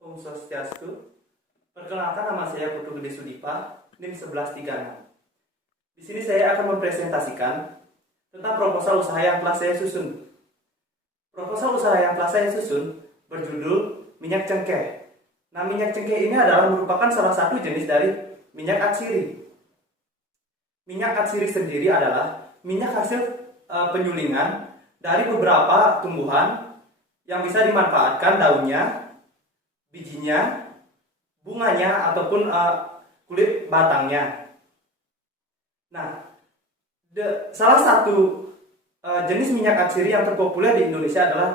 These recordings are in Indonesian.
Om Swastiastu. Perkenalkan, nama saya Putu Gede Sudipa, NIM 1136. Di sini saya akan mempresentasikan tentang proposal usaha yang telah saya susun. Proposal usaha yang telah saya susun berjudul minyak cengkeh. Nah, minyak cengkeh ini adalah merupakan salah satu jenis dari minyak atsiri. Minyak atsiri sendiri adalah minyak hasil penyulingan dari beberapa tumbuhan yang bisa dimanfaatkan daunnya, bijinya, bunganya, ataupun kulit batangnya. Nah, salah satu jenis minyak atsiri yang terpopuler di Indonesia adalah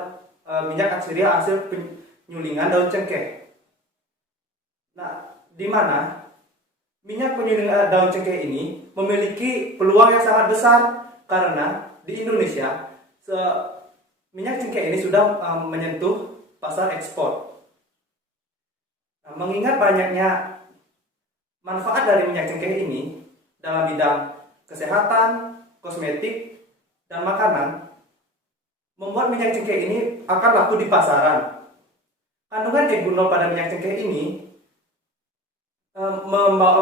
minyak atsiri hasil penyulingan daun cengkeh. Nah, di mana minyak penyulingan daun cengkeh ini memiliki peluang yang sangat besar karena di Indonesia minyak cengkeh ini sudah menyentuh pasar ekspor. Nah, mengingat banyaknya manfaat dari minyak cengkeh ini dalam bidang kesehatan, kosmetik, dan makanan, membuat minyak cengkeh ini akan laku di pasaran. Kandungan E-gunol pada minyak cengkeh ini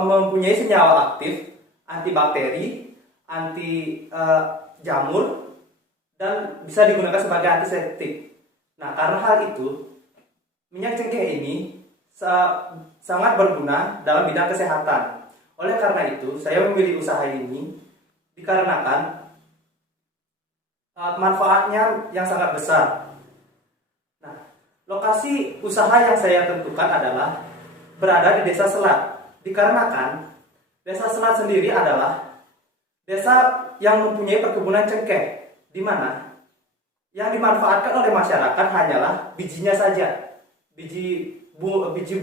mempunyai senyawa aktif antibakteri, anti jamur, dan bisa digunakan sebagai antiseptik. Nah, karena hal itu, minyak cengkeh ini sangat berguna dalam bidang kesehatan. Oleh karena itu, saya memilih usaha ini dikarenakan manfaatnya yang sangat besar. Nah, lokasi usaha yang saya tentukan adalah berada di Desa Selat, dikarenakan Desa Selat sendiri adalah desa yang mempunyai perkebunan cengkeh, di mana yang dimanfaatkan oleh masyarakat hanyalah bijinya saja, biji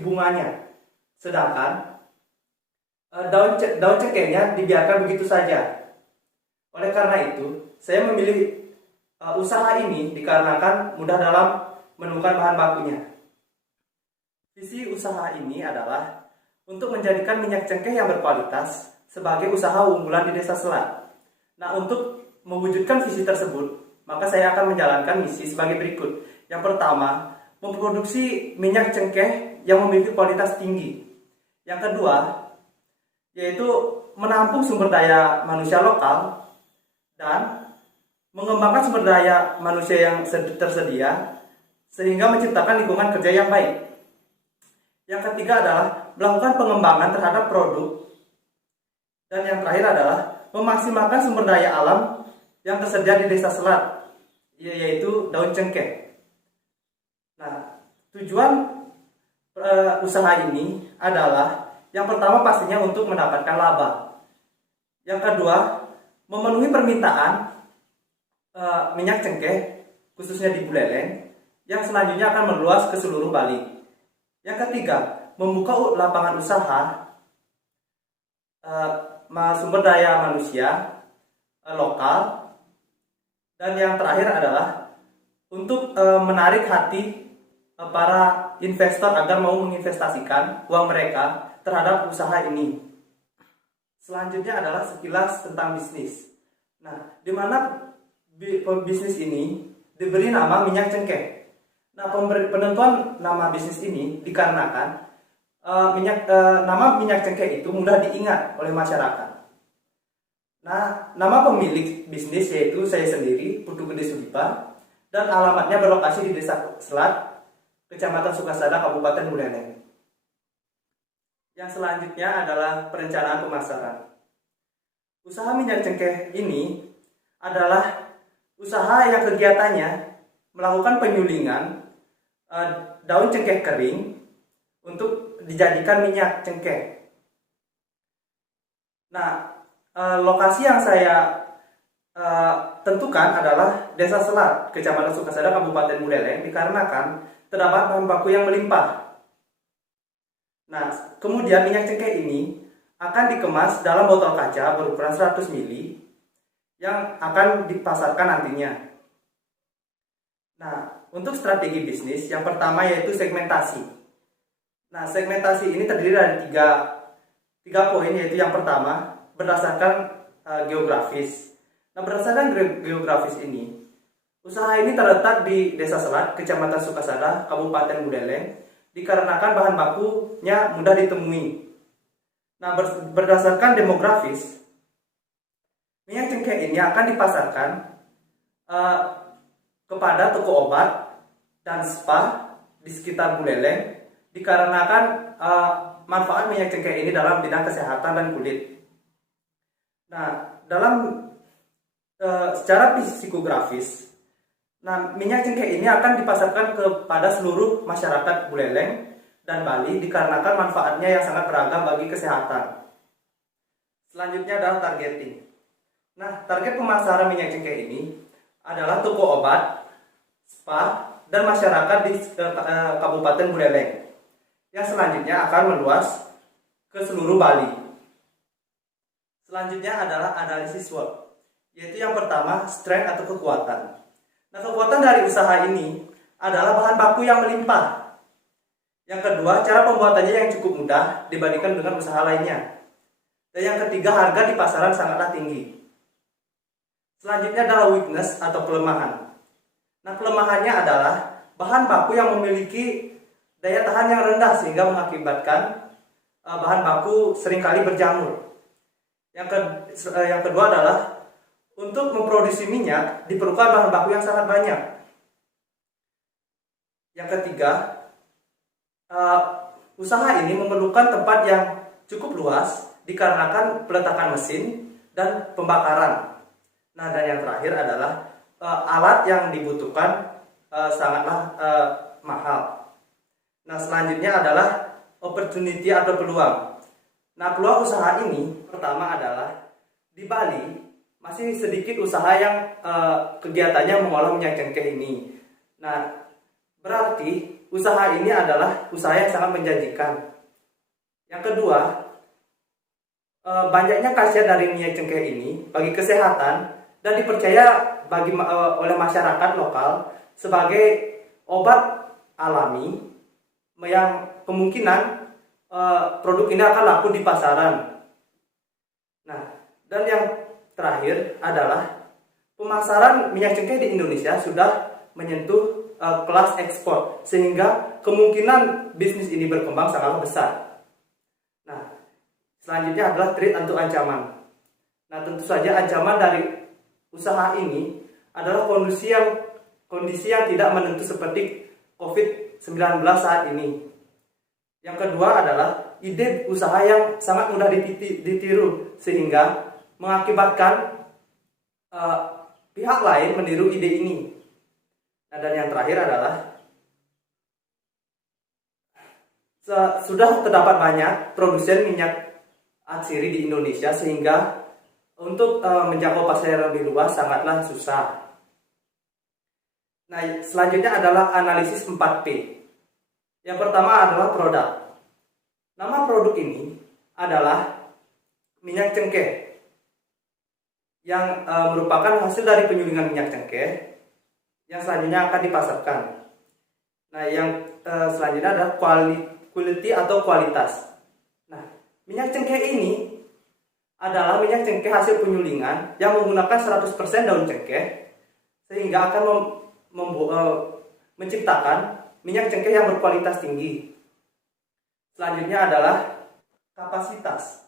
bunganya, sedangkan daun cengkehnya dibiarkan begitu saja. Oleh karena itu, saya memilih usaha ini dikarenakan mudah dalam menemukan bahan bakunya. Visi usaha ini adalah untuk menjadikan minyak cengkeh yang berkualitas sebagai usaha unggulan di Desa Selat. Nah, untuk mewujudkan visi tersebut, maka saya akan menjalankan misi sebagai berikut. Yang pertama, memproduksi minyak cengkeh yang memiliki kualitas tinggi. Yang kedua, yaitu menampung sumber daya manusia lokal dan mengembangkan sumber daya manusia yang tersedia sehingga menciptakan lingkungan kerja yang baik. Yang ketiga adalah melakukan pengembangan terhadap produk. Dan yang terakhir adalah memaksimalkan sumber daya alam yang tersedia di Desa Selat, yaitu daun cengkeh. Nah, tujuan usaha ini adalah yang pertama pastinya untuk mendapatkan laba. Yang kedua, memenuhi permintaan minyak cengkeh khususnya di Buleleng yang selanjutnya akan meluas ke seluruh Bali. Yang ketiga, membuka lapangan usaha sumber daya manusia lokal. Dan yang terakhir adalah untuk menarik hati para investor agar mau menginvestasikan uang mereka terhadap usaha ini. Selanjutnya adalah sekilas tentang bisnis. Nah, di mana bisnis ini diberi nama minyak cengkeh. Nah, penentuan nama bisnis ini dikarenakan nama minyak cengkeh itu mudah diingat oleh masyarakat. Nah, nama pemilik bisnis yaitu saya sendiri, Putu Gede Sudipa, dan alamatnya berlokasi di Desa Selat, Kecamatan Sukasada, Kabupaten Buleleng. Yang selanjutnya adalah perencanaan pemasaran. Usaha minyak cengkeh ini adalah usaha yang kegiatannya melakukan penyulingan daun cengkeh kering untuk dijadikan minyak cengkeh. Nah, lokasi yang saya tentukan adalah Desa Selat, Kecamatan Sukasada, Kabupaten Buleleng, dikarenakan terdapat bahan baku yang melimpah. Nah, kemudian minyak cengkeh ini akan dikemas dalam botol kaca berukuran 100 ml yang akan dipasarkan nantinya. Nah, untuk strategi bisnis, yang pertama yaitu segmentasi. Nah, segmentasi ini terdiri dari tiga poin, yaitu yang pertama berdasarkan geografis. Nah, berdasarkan geografis ini, usaha ini terletak di Desa Selat, Kecamatan Sukasada, Kabupaten Buleleng, dikarenakan bahan bakunya mudah ditemui. Nah, berdasarkan demografis, minyak cengkeh ini akan dipasarkan kepada toko obat dan spa di sekitar Buleleng dikarenakan manfaat minyak cengkeh ini dalam bidang kesehatan dan kulit. Nah, dalam secara psikografis, nah minyak cengkeh ini akan dipasarkan kepada seluruh masyarakat Buleleng dan Bali dikarenakan manfaatnya yang sangat beragam bagi kesehatan. Selanjutnya adalah targeting. Nah, target pemasaran minyak cengkeh ini adalah toko obat, spa, dan masyarakat di Kabupaten Buleleng yang selanjutnya akan meluas ke seluruh Bali. Selanjutnya adalah analisis SWOT, yaitu yang pertama strength atau kekuatan. Nah, kekuatan dari usaha ini adalah bahan baku yang melimpah. Yang kedua, cara pembuatannya yang cukup mudah dibandingkan dengan usaha lainnya. Dan yang ketiga, harga di pasaran sangatlah tinggi. Selanjutnya adalah weakness atau kelemahan. Nah, kelemahannya adalah bahan baku yang memiliki daya tahan yang rendah sehingga mengakibatkan bahan baku seringkali berjamur. Yang kedua adalah untuk memproduksi minyak diperlukan bahan baku yang sangat banyak. Yang ketiga, usaha ini memerlukan tempat yang cukup luas dikarenakan peletakan mesin dan pembakaran. Nah, dan yang terakhir adalah alat yang dibutuhkan sangatlah mahal. Nah, selanjutnya adalah opportunity atau peluang. Nah, peluang usaha ini pertama adalah di Bali masih sedikit usaha yang kegiatannya mengolah minyak cengkeh ini. Nah, berarti usaha ini adalah usaha yang sangat menjanjikan. Yang kedua, banyaknya khasiat dari minyak cengkeh ini bagi kesehatan dan dipercaya oleh masyarakat lokal sebagai obat alami yang kemungkinan produk ini akan laku di pasaran. Nah, dan yang terakhir adalah pemasaran minyak cengkeh di Indonesia sudah menyentuh kelas ekspor sehingga kemungkinan bisnis ini berkembang sangat besar. Nah, selanjutnya adalah threat atau ancaman. Nah, tentu saja ancaman dari usaha ini adalah kondisi yang tidak menentu seperti COVID-19 saat ini. Yang kedua adalah ide usaha yang sangat mudah ditiru sehingga mengakibatkan pihak lain meniru ide ini. Nah, dan yang terakhir adalah sudah terdapat banyak produsen minyak atsiri di Indonesia sehingga untuk menjangkau pasar yang lebih luas sangatlah susah. Nah, selanjutnya adalah analisis 4P. Yang pertama adalah produk. Nama produk ini adalah minyak cengkeh yang merupakan hasil dari penyulingan minyak cengkeh yang selanjutnya akan dipasarkan. Nah, yang selanjutnya adalah quality atau kualitas. Nah, minyak cengkeh ini adalah minyak cengkeh hasil penyulingan yang menggunakan 100% daun cengkeh sehingga akan menciptakan minyak cengkeh yang berkualitas tinggi. Selanjutnya adalah kapasitas.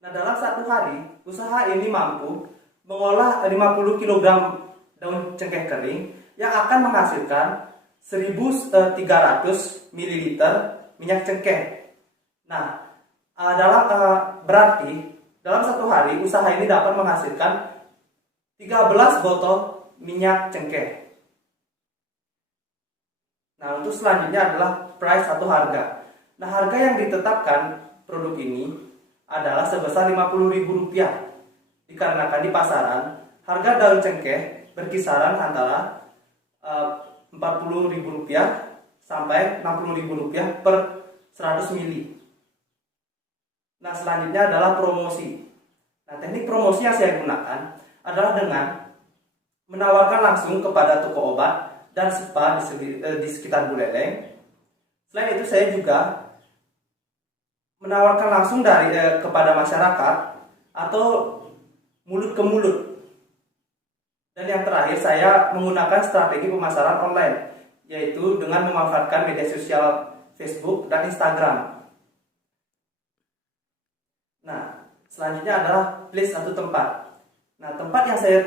Nah, dalam satu hari, usaha ini mampu mengolah 50 kg daun cengkeh kering yang akan menghasilkan 1.300 ml minyak cengkeh. Nah, berarti dalam satu hari, usaha ini dapat menghasilkan 13 botol minyak cengkeh. Nah, untuk selanjutnya adalah price atau harga. Nah, harga yang ditetapkan produk ini adalah sebesar Rp50.000 dikarenakan di pasaran harga daun cengkeh berkisaran antara Rp40.000 sampai Rp60.000 per 100 ml. Nah, selanjutnya adalah promosi. Nah, teknik promosi yang saya gunakan adalah dengan menawarkan langsung kepada toko obat dan spa di sekitar Buleleng. Selain itu, saya juga menawarkan langsung kepada masyarakat atau mulut ke mulut. Dan yang terakhir, saya menggunakan strategi pemasaran online, yaitu dengan memanfaatkan media sosial Facebook, dan Instagram. Nah, selanjutnya adalah place atau tempat. Nah, tempat yang saya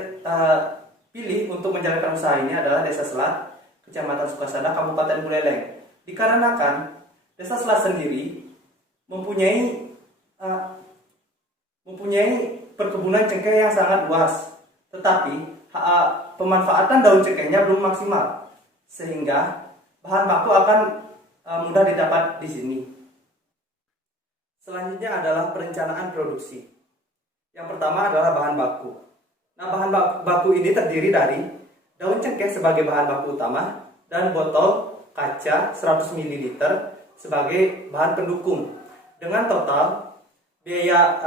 pilih untuk menjalankan usaha ini adalah Desa Selat, Kecamatan Sukasada, Kabupaten Buleleng. Dikarenakan Desa Selat sendiri mempunyai perkebunan cengkeh yang sangat luas, tetapi pemanfaatan daun cengkehnya belum maksimal, sehingga bahan baku akan mudah didapat di sini. Selanjutnya adalah perencanaan produksi. Yang pertama adalah bahan baku. Nah, bahan baku ini terdiri dari daun cengkeh sebagai bahan baku utama dan botol kaca 100 ml sebagai bahan pendukung, dengan total biaya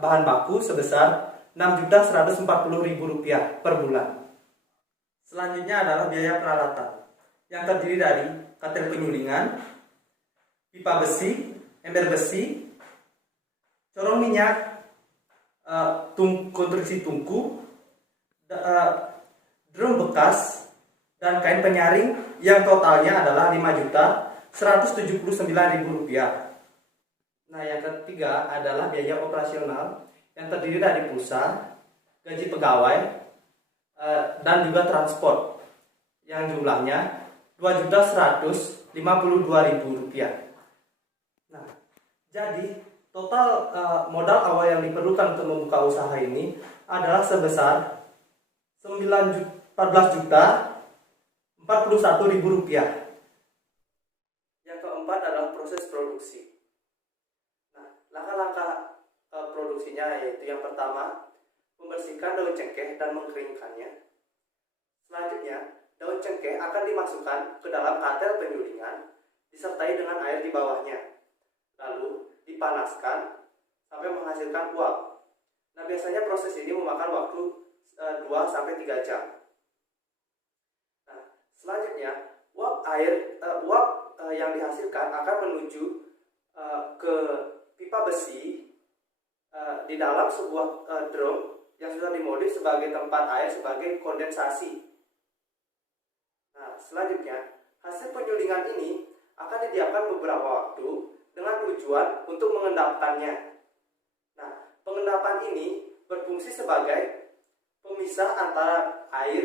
bahan baku sebesar Rp6.140.000 per bulan. Selanjutnya adalah biaya peralatan, yang terdiri dari katil penyulingan, pipa besi, ember besi, corong minyak, konstruksi tungku, drum bekas, dan kain penyaring yang totalnya adalah Rp5.179.000. Nah, yang ketiga adalah biaya operasional yang terdiri dari pulsa, gaji pegawai, dan juga transport yang jumlahnya Rp2.152.000. Nah, jadi total modal awal yang diperlukan untuk membuka usaha ini adalah sebesar Rp14.041.000. Yang keempat adalah proses produksi. Nah, langkah-langkah produksinya yaitu yang pertama, membersihkan daun cengkeh dan mengeringkannya. Selanjutnya, daun cengkeh akan dimasukkan ke dalam katel penyulingan disertai dengan air di bawahnya. Lalu dipanaskan sampai menghasilkan uap. Nah, biasanya proses ini memakan waktu 2-3 jam. Nah, selanjutnya uap yang dihasilkan akan menuju ke pipa besi di dalam sebuah drum yang sudah dimodif sebagai tempat air sebagai kondensasi. Nah, selanjutnya hasil penyulingan ini akan didiamkan beberapa waktu dengan tujuan untuk mengendapkannya. Nah, pengendapan ini berfungsi sebagai pemisah antara air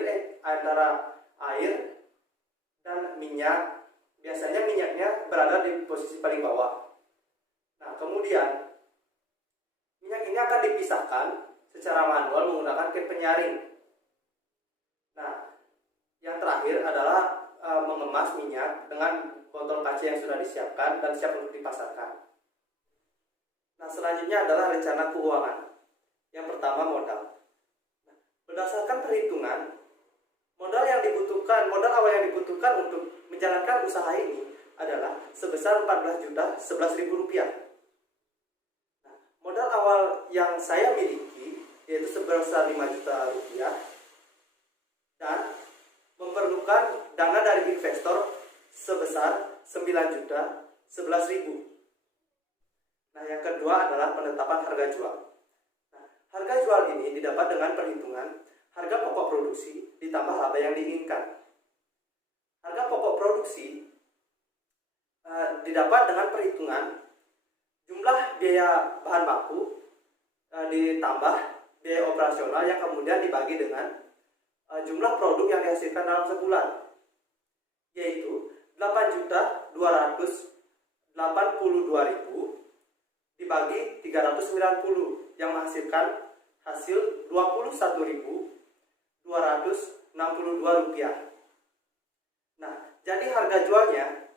dan minyak. Biasanya minyaknya berada di posisi paling bawah. Nah, kemudian minyak ini akan dipisahkan secara manual menggunakan kain penyaring. Nah, yang terakhir adalah mengemas minyak dengan botol kaca yang sudah disiapkan dan siap untuk dipasarkan. Nah, selanjutnya adalah rencana keuangan. Yang pertama, modal. Nah, berdasarkan perhitungan, modal awal yang dibutuhkan untuk menjalankan usaha ini adalah sebesar Rp14.011.000. Nah, modal awal yang saya miliki yaitu sebesar Rp5 juta dan memerlukan dana dari investor sebesar Rp9.011.000. Nah, yang kedua adalah penetapan harga jual. Nah, harga jual ini didapat dengan perhitungan harga pokok produksi ditambah laba yang diinginkan. Harga pokok produksi didapat dengan perhitungan jumlah biaya bahan baku ditambah biaya operasional yang kemudian dibagi dengan jumlah produk yang dihasilkan dalam sebulan, yaitu 8.282.000 dibagi 390 yang menghasilkan hasil Rp21.262. Nah, jadi harga jualnya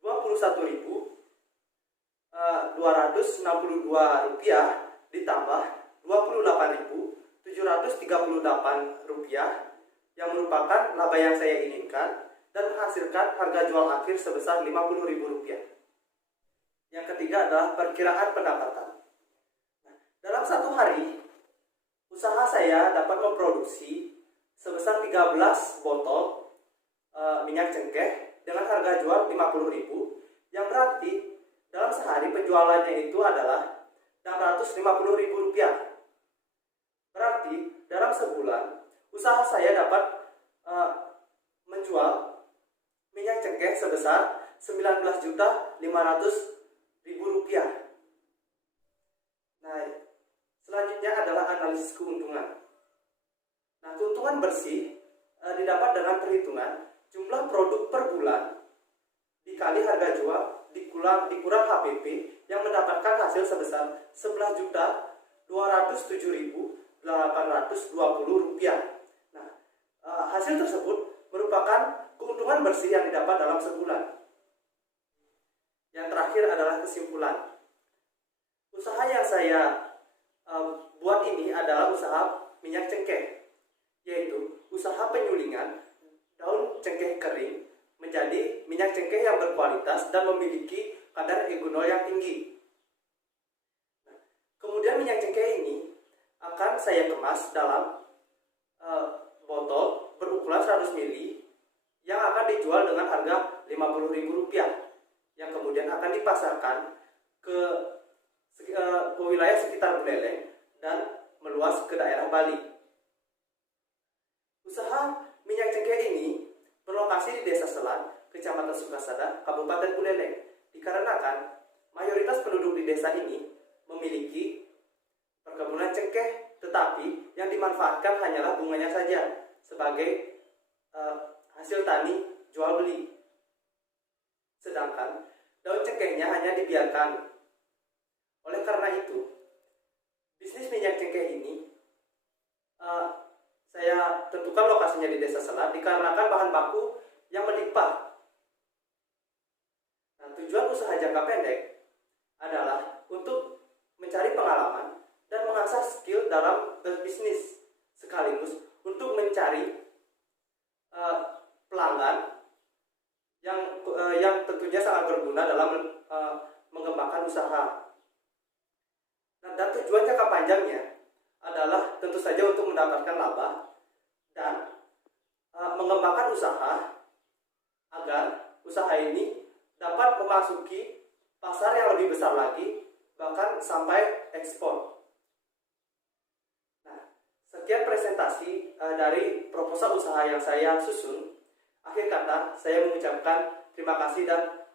Rp21.262 ditambah Rp28.738 yang merupakan laba yang saya inginkan dan menghasilkan harga jual akhir sebesar Rp50.000. Yang ketiga adalah perkiraan pendapatan. Nah, dalam satu hari, usaha saya dapat memproduksi sebesar 13 botol minyak cengkeh dengan harga jual Rp50.000, yang berarti dalam sehari penjualannya itu adalah Rp650.000. Berarti dalam sebulan usaha saya dapat menjual minyak cengkeh sebesar Rp19.500.000. Nah, selanjutnya adalah analisis keuntungan. Nah, keuntungan bersih didapat dengan perhitungan jumlah produk per bulan dikali harga jual dikurang HPP yang mendapatkan hasil sebesar Rp11.207.820. Nah, hasil tersebut merupakan keuntungan bersih yang didapat dalam sebulan. Yang terakhir adalah kesimpulan. Usaha yang saya buat ini adalah usaha minyak cengkeh, yaitu usaha penyulingan daun cengkeh kering menjadi minyak cengkeh yang berkualitas dan memiliki kadar eugenol yang tinggi. Nah, kemudian minyak cengkeh ini akan saya kemas dalam botol berukuran 100 ml yang akan dijual dengan harga Rp50.000, yang kemudian akan dipasarkan ke wilayah sekitar Buleleng dan meluas ke daerah Bali. Usaha minyak cengkeh ini berlokasi di Desa Selat, Kecamatan Sukasada, Kabupaten Buleleng, dikarenakan mayoritas penduduk di desa ini memiliki perkebunan cengkeh, tetapi yang dimanfaatkan hanyalah bunganya saja sebagai hasil tani jual beli. Sedangkan daun cengkehnya hanya dibiarkan. Oleh karena itu, bisnis minyak cengkeh ini saya tentukan lokasinya di Desa Selat dikarenakan bahan baku yang melimpah. Nah, tujuan usaha jangka pendek adalah untuk mencari pengalaman dan mengasah skill dalam berbisnis, sekaligus untuk mencari pelanggan yang tentunya sangat berguna dalam mengembangkan usaha. Nah, dan tujuan jangka panjangnya adalah tentu saja untuk mendapatkan laba dan mengembangkan usaha agar usaha ini dapat memasuki pasar yang lebih besar lagi, bahkan sampai ekspor. Nah, sekian presentasi dari proposal usaha yang saya susun. Akhir kata, saya mengucapkan terima kasih dan